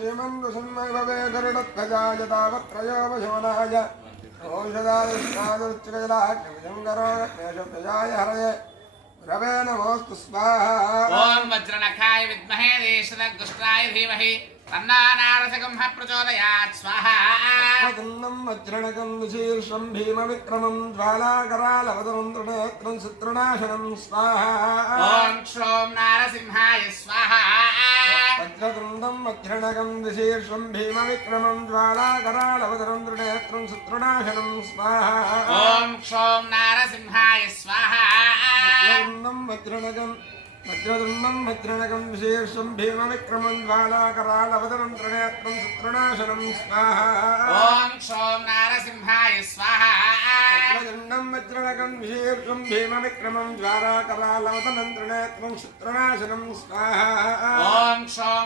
श्रीमन्वसन्मभवे गरुडध्वजाय तावत्रयो वशमनाय ओषधादिष्टादुच्चकजलाग्निजङ्गरोगक्लेशप्रजाय हरये रवे नमोऽस्तु स्वाहा। ॐ वज्रनखाय विद्महे देशदग्दुष्टाय धीमहि तन्नानारसकं प्रचोदयात् स्वाहा। वक्रतुण्डं वज्रणकं विशीर्षं भीमविक्रमं ज्वालाकरालवदनं त्रिनेत्रं शत्रुनाशनं स्वाहा। ॐ क्षों नारसिंहाय स्वाहा। वक्रतुण्डं वज्रणकं विशीर्षं भीमविक्रमं ज्वालाकरालवदनं त्रिनेत्रं शत्रुनाशनं स्वाहा। ॐ क्षों नारसिंहाय स्वाहा। वज्रतुण्डं वज्रणकं विशीर्षं भीमविक्रमं ज्वालाकरालवदनं त्रिनेत्रं शत्रुनाशनं स्वाहा। ॐ क्षों नारसिंहाय स्वाहा। वज्रतुण्डं वज्रणकं विशीर्षं भीमविक्रमं ज्वालाकरालवदनं त्रिनेत्रं शत्रुनाशनं स्वाहा। ॐ क्षों